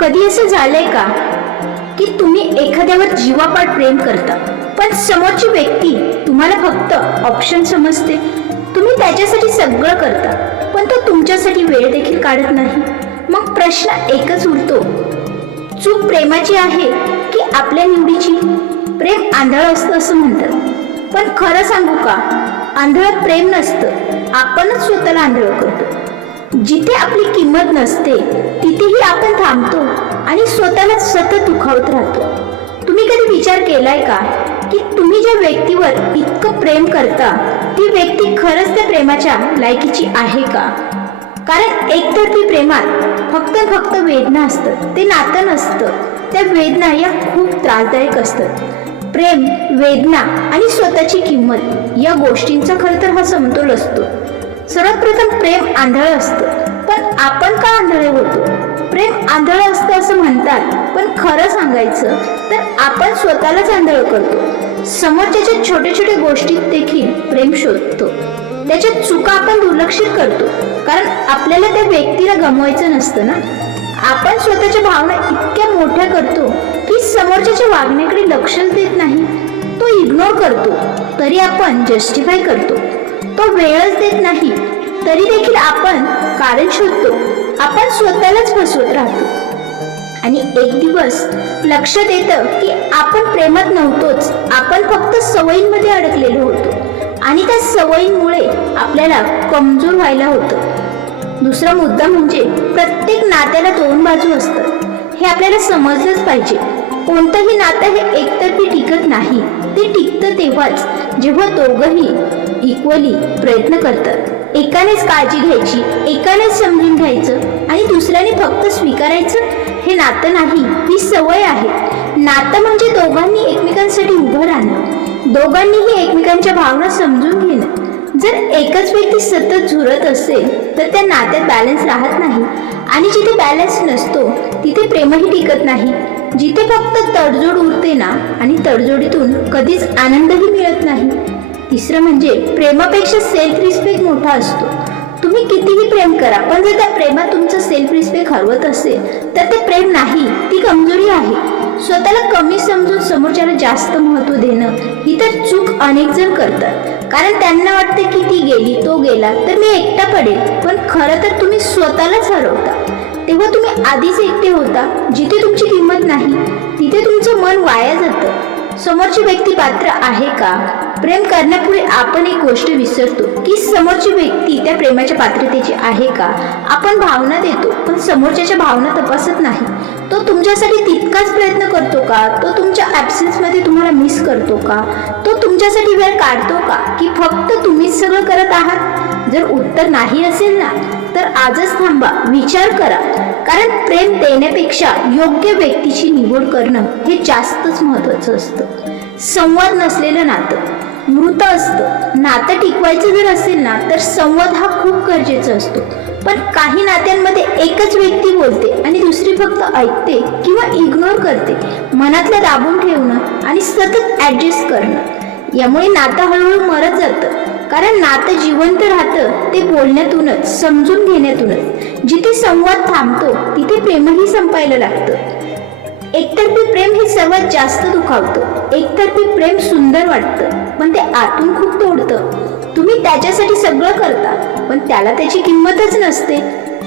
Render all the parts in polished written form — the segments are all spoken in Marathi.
कधी असं झालंय का की तुम्ही एखाद्यावर जीवापाड प्रेम करता, पण समोरची व्यक्ती तुम्हाला फक्त ऑप्शन समजते? तुम्ही त्याच्यासाठी सगळं करता, पण तो तुमच्यासाठी वेळ देखील काढत नाही. मग प्रश्न एकच उरतो, चूक प्रेमाची आहे की आपल्या निवडीची? प्रेम आंधळं असतं असं म्हणतात, पण खरं सांगू का, आंधळं प्रेम नसतं, आपणच स्वतःला आंधळं करतो. जिथे आपली किंमत नसते तिथेही आपण थांबतो आणि स्वतःला सतत दुखावत राहतो. तुम्ही कधी विचार केलाय का की तुम्ही ज्या व्यक्तीवर इतकं प्रेम करता ती व्यक्ती खरंच त्या प्रेमाच्या लायकीची आहे का? कारण एकतर्फी प्रेमात फक्त वेदना असतात, ते नातं नसतं. त्या वेदना या खूप त्रासदायक असतात. प्रेम, वेदना आणि स्वतःची किंमत या गोष्टींचा खरं तर हा समतोल असतो. सर्वात प्रथम प्रेम आंधळं असतं, पण आपण का आंधळे होतो? प्रेम आंधळं असतं असं म्हणतात, पण खरं सांगायचं तर आपण स्वतःलाच आंधळं करतो. समोरच्याच्या छोट्या छोट्या गोष्टीत देखील प्रेम शोधतो, त्याच्या चुका आपण दुर्लक्षित करतो, कारण आपल्याला त्या व्यक्तीला गमवायचं नसतं ना. आपण स्वतःच्या भावना इतक्या मोठ्या करतो की समोरच्याच्या वागण्याकडे लक्षच देत नाही. तो इग्नोर करतो तरी आपण जस्टिफाय करतो. तो वेळच देत नाही तरी देखील आपण कारण शोधतो. आपण स्वतःलाच फसवत राहतो आणि एक दिवस लक्षात येतं की आपण प्रेमात नव्हतोच, आपण फक्त सवयींमध्ये अडकलेलो होतो आणि त्या सवयींमुळे आपल्याला कमजोर व्हायला होतं. दुसरा मुद्दा म्हणजे प्रत्येक नात्याला दोन बाजू असतात, हे आपल्याला समजलंच पाहिजे. कोणतंही नातं हे एकतर्फी टिकत नाही. ते टिकतं तेव्हाच जेव्हा दोघंही इक्वली प्रयत्न करतात. एकानेच काळजी घ्यायची, एकानेच समजून घ्यायचं आणि दुसऱ्याने फक्त स्वीकारायचं. हे नातं नाही, ही सवय आहे. नातं म्हणजे दोघांनी एकमेकांसाठी उभं राहणं, दोघांनीही एकमेकांच्या भावना समजून घेणं. जर एकच व्यक्ती सतत झुरत असेल तर त्या नात्यात बॅलन्स राहत नाही आणि जिथे बॅलन्स नसतो तिथे प्रेमही टिकत नाही. जिथे फक्त तडजोड उरते ना, आणि तडजोडीतून कधीच आनंदही मिळत नाही. तिसरं म्हणजे प्रेमापेक्षा सेल्फ रिस्पेक्ट मोठा असतो. तुम्ही कितीही प्रेम करा, पण जर त्या प्रेमात तुमचं सेल्फ रिस्पेक्ट हरवत असेल तर ते प्रेम नाही, ती कमजोरी आहे. स्वतःला कमी समजून समोरच्याला जास्त महत्त्व देणं ही तर चूक अनेक जण करतात, कारण त्यांना वाटते की ती गेली, तो गेला तर मी एकटा पडेल. पण खरं तर तुम्ही स्वतःलाच हरवता. तेव्हा तुम्ही आधीच एकटे होता. जिथे तुमची किंमत नाही तिथे तुमचं मन वाया जातं. समोरची व्यक्ती पात्र आहे का? प्रेम करण्यापूर्वी आपण एक गोष्ट विसरतो की समोरची व्यक्ती त्या प्रेमाच्या पात्रतेची आहे का? आपण भावना देतो पण समोरच्याच्या भावना तपासत नाही. तो तुमच्यासाठी तितकाच प्रयत्न करतो का? तो तुमच्या ॲब्सेन्समध्ये तुम्हाला मिस करतो का? तो तुमच्यासाठी वेळ काढतो का? की फक्त तुम्हीच सगळं करत आहात? जर उत्तर नाही असेल ना, तर आजच थांबा, विचार करा. कारण प्रेम देण्यापेक्षा योग्य व्यक्तीची निवड करणं हे जास्तच महत्त्वाचं असतं. संवाद नसलेलं नातं मृत असतं. नातं टिकवायचं जर असेल ना, तर संवाद हा खूप गरजेचा असतो. पण काही नात्यांमध्ये एकच व्यक्ती बोलते आणि दुसरी फक्त ऐकते किंवा इग्नोर करते. मनातलं दाबून ठेवणं आणि सतत ॲडजस्ट करणं, यामुळे नातं हळूहळू मरत जातं. कारण नातं जिवंत राहतं ते बोलण्यातूनच, समजून घेण्यातूनच. जिथे संवाद थांबतो तिथे प्रेमही संपायला लागतं. एकतर्फी प्रेम हे सर्वात जास्त दुखावतं. एकतर्फी प्रेम सुंदर वाटतं, पण ते आतून खूप तोडतं. तुम्ही त्याच्यासाठी सगळं करता, पण त्याला त्याची किंमतच नसते.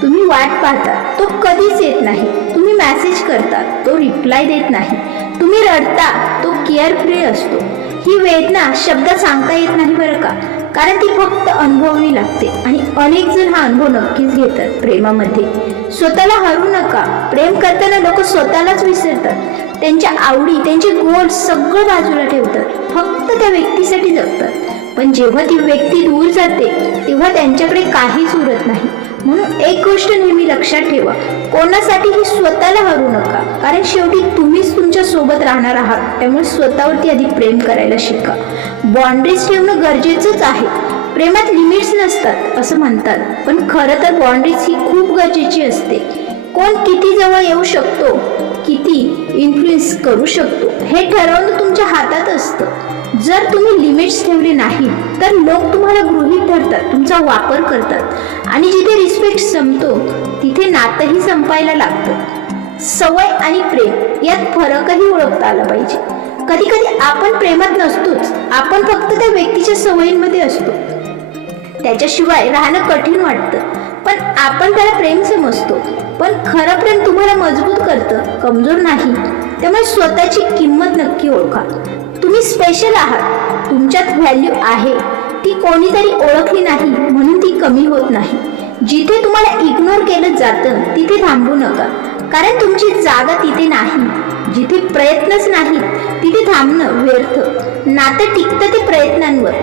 तुम्ही वाट पाहता, तो कधीच येत नाही. तुम्ही मेसेज करता, तो रिप्लाय देत नाही. तुम्ही रडता, तो केअर फ्री असतो. ही वेदना शब्दात सांगता येत नाही बरं का, कारण ती फक्त अनुभवावी लागते आणि अनेक जण हा अनुभव नक्कीच घेतात प्रेमामध्ये. स्वतःला हरू नका. प्रेम करताना लोक स्वतःलाच विसरतात. त्यांच्या आवडी, त्यांचे गोड सगळं बाजूला ठेवतात, फक्त त्या व्यक्तीसाठी जगतात. पण जेव्हा ती व्यक्ती दूर जाते तेव्हा त्यांच्याकडे काहीच उरत नाही. म्हणून एक गोष्ट नेहमी लक्षात ठेवा, कोणासाठीही स्वतःला हरू नका, कारण शेवटी तुम्हीच तुमच्या सोबत राहणार आहात. त्यामुळे स्वतःवरती आधी प्रेम करायला शिका. बाउंड्रीज ठेवणं गरजेचंच आहे. प्रेमात लिमिट्स नसतात असं म्हणतात, पण खरं तर बाउंड्रीज ही खूप गरजेची असते. कोण किती जवळ येऊ शकतो, किती इन्फ्लुएन्स करू शकतो, हे ठरवणं तुमच्या हातात असतं. जर तुम्ही लिमिट्स ठेवले नाही तर लोक तुम्हाला गृहीत धरतात, तुमचा वापर करतात आणि जिथे रिस्पेक्ट संपतो तिथे नातंही संपायला लागतं. सवय आणि प्रेम यात फरकही ओळखता आला पाहिजे. कधी कधी आपण प्रेमात नसतोच, आपण फक्त त्या व्यक्तीच्या सवयींमध्ये असतो. त्याच्याशिवाय राहणं कठीण वाटतं, पण आपण त्याला प्रेम समजतो. पण खरं प्रेम तुम्हाला मजबूत करतं, कमजोर नाही. त्यामुळे स्वतःची किंमत नक्की ओळखा. तुम्ही स्पेशल आहात, तुमच्यात व्हॅल्यू आहे. ती कोणीतरी ओळखली नाही म्हणून ती कमी होत नाही. जिथे तुम्हाला इग्नोर केलं जातं तिथे थांबू नका, कारण तुमची जागा तिथे नाही. जिथे प्रयत्नच नाहीत तिथे थांबणं व्यर्थ. नातं टिकतं ते प्रयत्नांवर,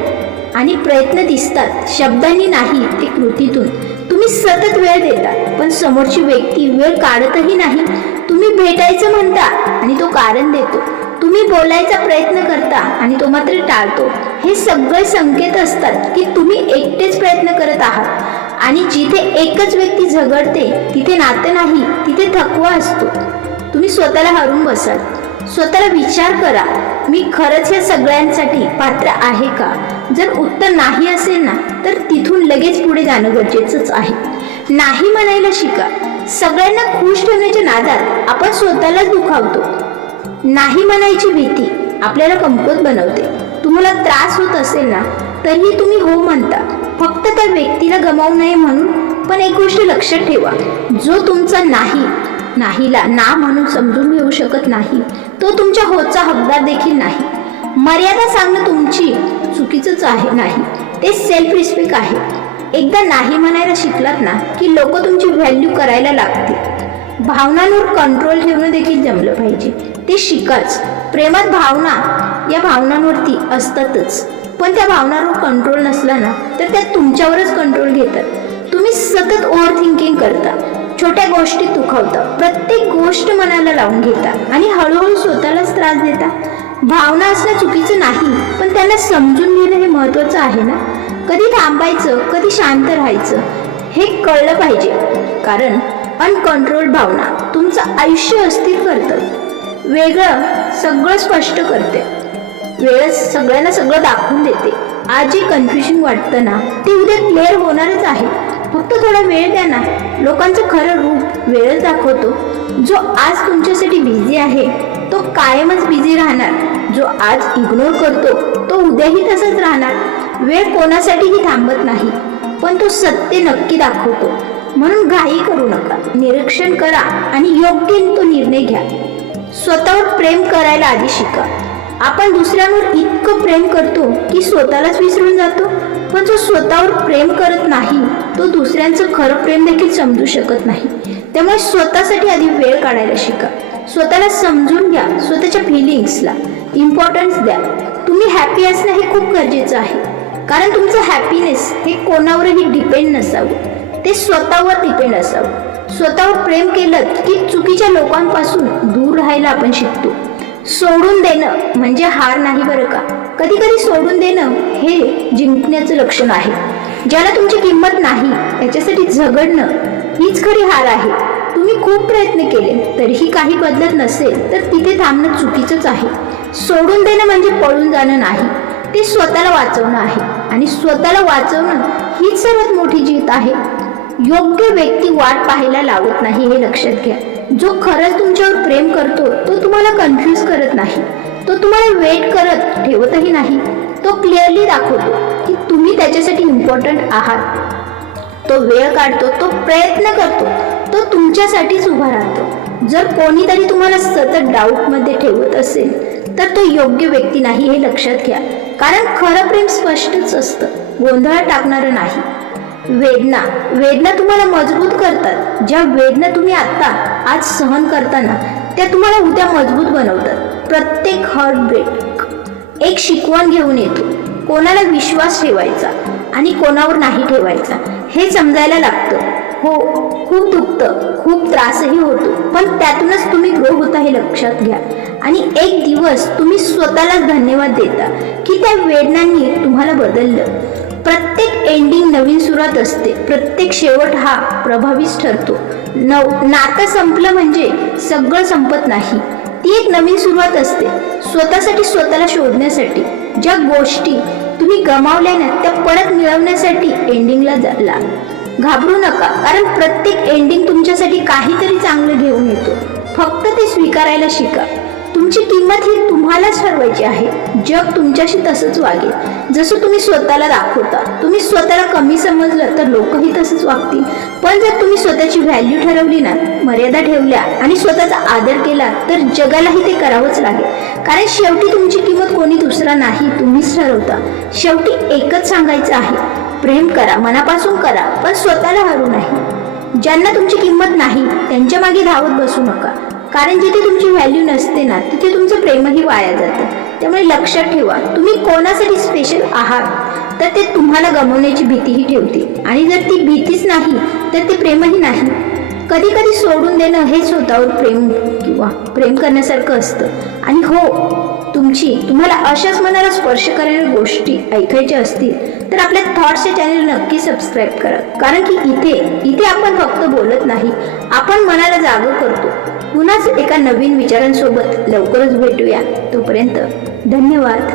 आणि प्रयत्न दिसतात शब्दांनी नाही, ते कृतीतून. तुम्ही सतत वेळ देता, पण समोरची व्यक्ती वेळ काढतही नाही. तुम्ही भेटायचं म्हणता आणि तो कारण देतो. तुम्ही बोलायचा प्रयत्न करता आणि तो मात्र टाळतो. हे सगळे संकेत असतात की तुम्ही एकटेच प्रयत्न करत आहात. आणि जिथे एकच व्यक्ती झगडते तिथे नातं नाही, तिथे थकवा असतो. तुम्ही स्वतःला हरून बसाल. स्वतःला विचार करा, मी खरंच या सगळ्यांसाठी पात्र आहे का? जर उत्तर नाही असेल ना, तर तिथून लगेच पुढे जाणं गरजेचंच आहे. नाही म्हणायला शिका. सगळ्यांना खुश ठेवण्याच्या नादात आपण स्वतःलाच दुखावतो. नाही म्हणायची भीती आपल्याला कमकुवत बनवते. तुम्हाला त्रास होत असेल ना, तरीही तुम्ही हो म्हणता, फक्त त्या व्यक्तीला गमावू नये म्हणून. पण एक गोष्ट लक्षात ठेवा, जो तुमचा नाहीला ना म्हणून समजून घेऊ शकत नाही, तो तुमच्या होचा हकदार देखील नाही. मर्यादा सांगणं तुमची चुकीचंच आहे नाही, ते सेल्फ रिस्पेक्ट आहे. एकदा नाही म्हणायला शिकलात ना की लोक तुमची व्हॅल्यू करायला लागतील. भावनांवर कंट्रोल ठेवणं देखील जमलं पाहिजे, ते शिकाच. प्रेमात भावना या भावनांवरती असतातच, पण त्या भावनांवर कंट्रोल नसला ना तर त्या तुमच्यावरच कंट्रोल घेतात. तुम्ही सतत ओव्हर थिंकिंग करता, छोट्या गोष्टी दुखावता, प्रत्येक गोष्ट मनाला लावून घेता आणि हळूहळू स्वतःलाच त्रास देता. भावना असणं चुकीचं नाही, पण त्यांना समजून घेणं हे महत्त्वाचं आहे ना. कधी थांबायचं, कधी शांत राहायचं हे कळलं पाहिजे, कारण अनकंट्रोल्ड भावना तुमचं आयुष्य अस्थिर करतात. वेगळं सगळं स्पष्ट करते, वेळच सगळ्यांना सगळं दाखवून देते. आज जे कन्फ्युजन वाटतं ना ते उद्या क्लिअर होणारच आहे. फक्त थोडा वेळ द्या ना. लोकांचं खरं रूप वेळच दाखवतो. जो आज तुमच्यासाठी बिझी आहे तो कायमच बिझी राहणार. जो आज इग्नोर करतो तो उद्याही तसंच राहणार. वेळ कोणासाठीही थांबत नाही, पण तो सत्य नक्की दाखवतो. म्हणून घाई करू नका, निरीक्षण करा आणि योग्य तो निर्णय घ्या. स्वतःवर प्रेम करायला आधी शिका. आपण दुसऱ्यांवर इतकं प्रेम करतो की स्वतःलाच विसरून जातो. पण जो स्वतःवर प्रेम करत नाही तो दुसऱ्यांचं खरं प्रेम देखील समजू शकत नाही. त्यामुळे स्वतःसाठी आधी वेळ काढायला शिका. स्वतःला समजून घ्या, स्वतःच्या फिलिंग्सला इम्पॉर्टन्स द्या. तुम्ही हॅपी असणं हे खूप गरजेचं आहे, कारण तुमचं हॅपीनेस हे कोणावरही डिपेंड नसावं, ते स्वतःवर डिपेंड असावं. स्वतःवर प्रेम केलं की चुकीच्या लोकांपासून दूर राहायला आपण शिकतो. सोडून देणं म्हणजे हार नाही बरं का. कधी कधी सोडून देणं हे जिंकण्याचं लक्षण आहे. ज्याला तुमची किंमत नाही त्याच्यासाठी झगडणं हीच खरी हार आहे. तुम्ही खूप प्रयत्न केले तरीही काही बदलत नसेल तर तिथे थांबणं चुकीचंच आहे. सोडून देणं म्हणजे पळून जाणं नाही, ते स्वतःला वाचवणं आहे. आणि स्वतःला वाचवणं हीच सर्वात मोठी जीत आहे. योग्य व्यक्ती वाट पाहायला लावत नाही हे लक्षात घ्या. जो खरंच तुमच्यावर प्रेम करतो तो तुम्हाला कन्फ्यूज करत नाही, तो तुम्हाला वेट करत ठेवतही नाही. तो क्लिअरली दाखवतो की तुम्ही त्याच्यासाठी इम्पॉर्टंट आहात. तो वेळ काढतो, तो प्रयत्न करतो, तो तुमच्यासाठीच उभा राहतो. जर कोणीतरी तुम्हाला सतत डाऊटमध्ये ठेवत असेल तर तो योग्य व्यक्ती नाही हे लक्षात घ्या. कारण खरं प्रेम स्पष्टच असतं, गोंधळात टाकणारं नाही. वेदना तुम्हाला मजबूत करतात. ज्या वेदना तुम्ही आज सहन करताना त्या तुम्हाला उद्या मजबूत बनवतात. प्रत्येक हार्ट ब्रेक एक शिकवण घेऊन येतो. कोणाला विश्वास ठेवायचा आणि कोणावर नाही ठेवायचा हे समजायला लागतं. हो, खूप दुखतं, खूप त्रासही होतो, पण त्यातूनच तुम्ही ग्रो होता हे लक्षात घ्या. आणि एक दिवस तुम्ही स्वतःलाच धन्यवाद देता की त्या वेदनांनी तुम्हाला बदललं. प्रत्येक एंडिंग नवीन सुरुवात असते. प्रत्येक शेवट हा प्रभावीच ठरतो. नातं संपलं म्हणजे सगळं संपत नाही, ती एक नवीन सुरुवात असते. स्वतःसाठी स्वतःला शोधण्यासाठी ज्या गोष्टी तुम्ही गमावल्या ना त्या परत मिळवण्यासाठी एंडिंगला झाला. घाबरू नका, कारण प्रत्येक एंडिंग तुमच्यासाठी काहीतरी चांगलं घेऊन येतो. फक्त ते स्वीकारायला शिका. तुमची किंमत ही तुम्हालाच ठरवायची आहे. जग तुमच्याशी तसंच वागेल जसं तुम्ही स्वतःला दाखवता. तुम्ही स्वतःला कमी समजलं तर लोकही तसंच वागतील. पण जर तुम्ही स्वतःची व्हॅल्यू ठरवली ना, मर्यादा ठेवल्या आणि स्वतःचा आदर केला तर जगालाही ते करावंच लागेल. कारण शेवटी तुमची किंमत कोणी दुसरा नाही, तुम्हीच ठरवता. शेवटी एकच सांगायचं आहे, प्रेम करा, मनापासून करा, पण स्वतःला हरू नाही. ज्यांना तुमची किंमत नाही त्यांच्या मागे धावत बसू नका. कारण जिथे तुमची व्हॅल्यू नसते ना, तिथे तुमचं प्रेमही वाया जातं. त्यामुळे लक्षात ठेवा, तुम्ही कोणासाठी स्पेशल आहात तर ते तुम्हाला गमावण्याची भीतीही ठेवते. आणि जर ती भीतीच नाही तर ते प्रेमही नाही. कधी कधी सोडून देणं हे स्वतःवर प्रेम करण्यासारखं असतं. आणि हो, तुम्हाला अशाच मनाला स्पर्श करणाऱ्या गोष्टी ऐकायच्या असतील तर आपल्या थॉट्सचे चॅनल नक्की सबस्क्राईब करा. कारण की इथे आपण फक्त बोलत नाही, आपण मनाला जागं करतो. पुन्हाच एका नवीन विचारांसोबत लवकरच भेटूया. तोपर्यंत धन्यवाद.